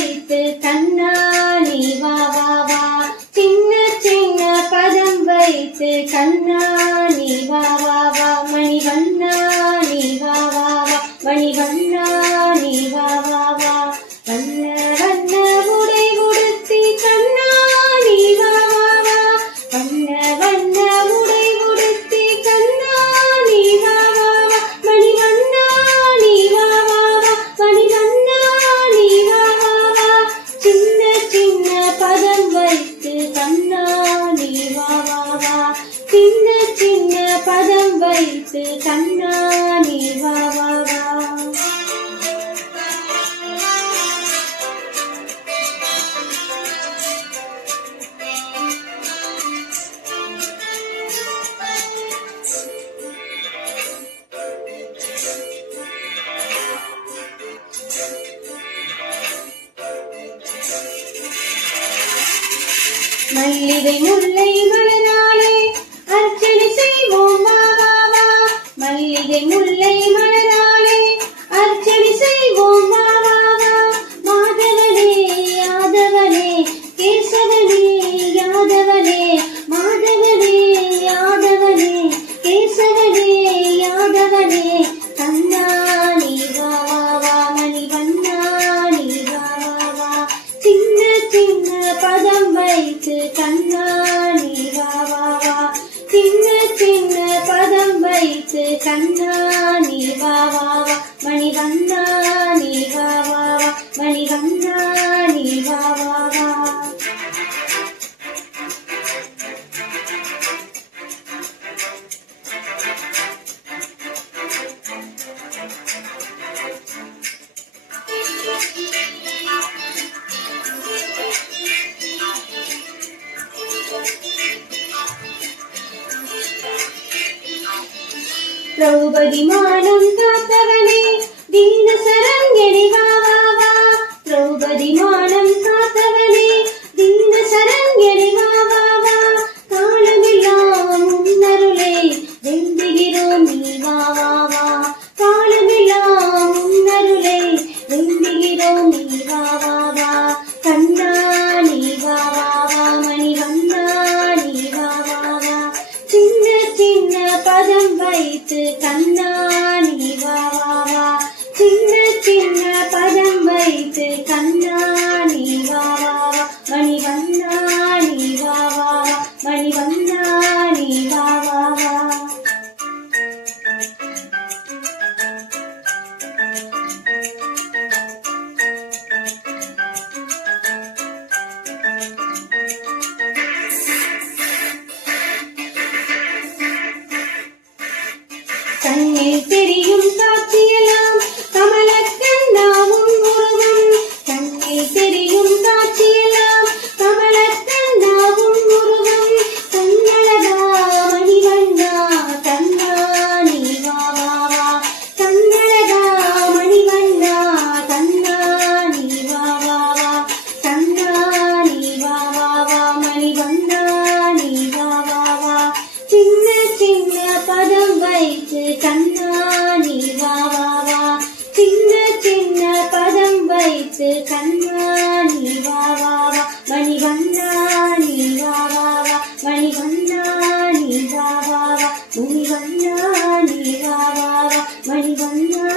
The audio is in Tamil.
வைத்து கண்ணா நீ வா வா வா சின்ன சின்ன பதம் வைத்து கண்ணா நீ வா வா வா மணிவண்ணா நீ வா வா வா மணிவண்ணா நீ வா வா வா வண்ண வண்ண உடை உடுத்தி கண்ணா நீ வா வா வா வண்ண வண்ண உடை உடுத்தி கண்ணா நீ வா வா வா மணிவண்ணா நீ வா வா வா மணிவண்ணா நீ வா வா வா சின்ன சின்ன பதம் வைத்து கண்ணா நீ வா வா வா சின்ன சின்ன பதம் வைத்து கண்ணா நீ வா வா வா மல்லிகை முல்லை மலராலே அர்ச்சனை செய்வோம் வா வா வா மல்லிகை முல்லை மலராலே அர்ச்சனை செய்வோம் வா வா வா மாதவனே யாதவனே கேசவனே யாதவனே மாதவனே யாதவனே கேசவனே யாதவனே கண்ணா நீ வா வா வா மணிவண்ணா நீ வா வா வா சின்ன சின்ன பதம் வைத்து கண்ணா நீ வா வா வா சின்ன சின்ன பதம் வைத்து கண்ணா நீ வா வா வா மணிவண்ணா நீ வா வா வா மணிவண்ணா நீ வா வா வா திரௌபதி மானம் காத்தவனே தீன சரண்யனே வா வா வா திரௌபதி மானம் காத்தவனே தீன சரண்யனே வா வா வா காலமெல்லாம் உன்னருளே வெந்துகிறோம் நீ வா வா வா காலமெல்லாம் உன்னருளே வெந்துகிறோம் நீ வா வா வா கண்ணா நீ வா வா வா மணிவண்ணா நீ வா வா வா சின்ன சின்ன பதம் வைத்து கண்ணா நீ வா வா வா சின்ன சின்ன பதம் வைத்து கண்ணா நீ வா வா வா மணிவண்ணா நீ வா வா வா மணிவண்ணா நீ வா வா வா கண்ணில் தெரியும் காட்சியெல்லாம் கமலக்கண்ணாவும் உருவம் கண்ணில் தெரியும் காட்சியெல்லாம் கமலக்கண்ணாவும் உருவம் கண்ணழகா மணிவண்ணா கண்ணா நீ வா வா வா கண்ணழகா மணிவண்ணா கண்ணா நீ வா வா வா கண்ணா நீ வா வா வா மணிவண்ணா நீ வா வா வா சின்ன சின்ன பதம் வைத்து கண்ணா நீ வா வா வா சின்ன சின்ன பதம் வைத்து கண்ணா நீ வா வா வா மணிவண்ணா நீ வா வா வா மணிவண்ணா நீ வா வா வா மணிவண்ணா நீ வா வா வா மணிவண்ணா